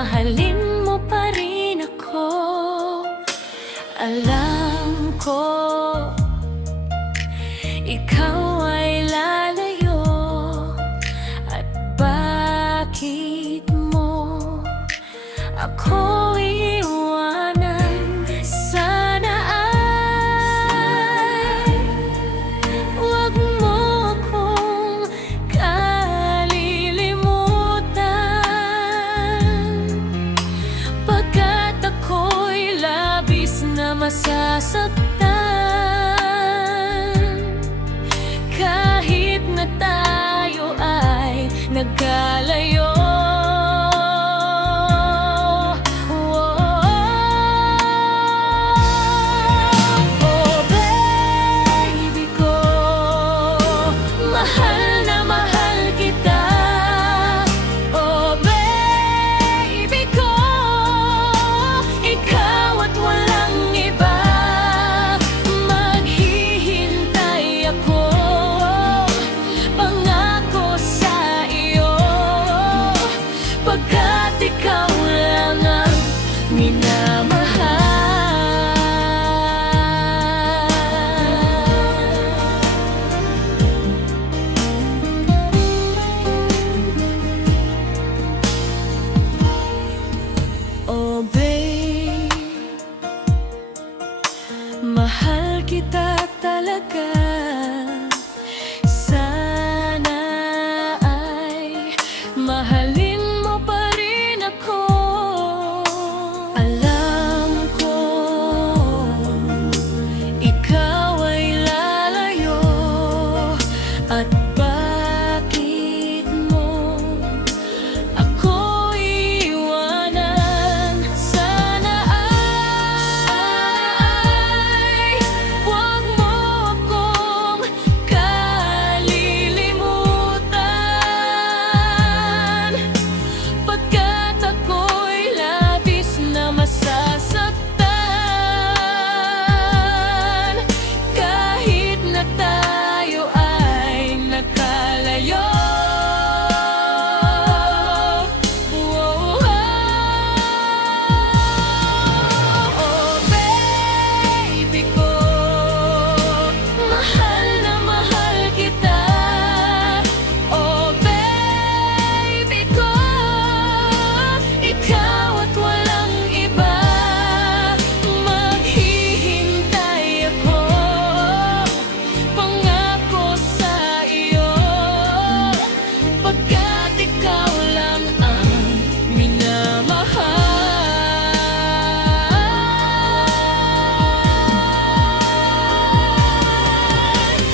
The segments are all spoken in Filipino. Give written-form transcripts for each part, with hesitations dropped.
mahalin mo pa rin ako. Alam ko ikaw ay lalayo, at bakit mo ako iiwanan? Sana ay wag mo akong kalilimutan, pagkat ako'y labis na masasaktan. Kahit na tayo ay nagkalayo, oh baby ko, mahal na mahal kita. Oh baby ko, ikaw at walang iba. Maghihintay ako, pangako sa iyo, pagkat ikaw lang ang minamahal. Oh babe, mahal kita talaga. Sana ay mahalin mo pa rin ako. Alam ko ikaw ay lalayo, at bakit mo ako iiwanan? Sana ay wag mo akong kalilimutan, pagkat ako'y labis na masasaktan. Kahit na tayo ay nagkalayo, oh baby ko, mahal na mahal kita. Oh baby ko, ikaw at walang iba. Maghihintay ako, pangako sa iyo, pagkat ikaw lang ang minamahal.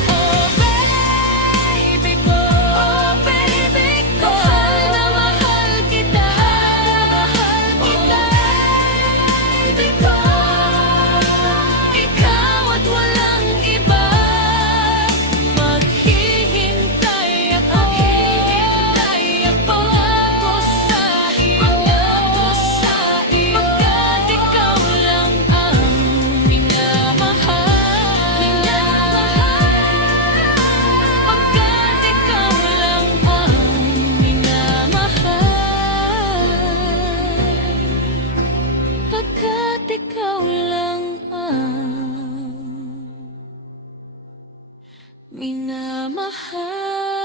Oh baby ko, mahal na mahal kita. Baby ko, ikaw at walang iba. Maghihintay ako, pangako sa iyo, pagkat ikaw lang ang minamahal. Pagkat ikaw lang ang minamahal. Pagkat ikaw lang ang minamahal.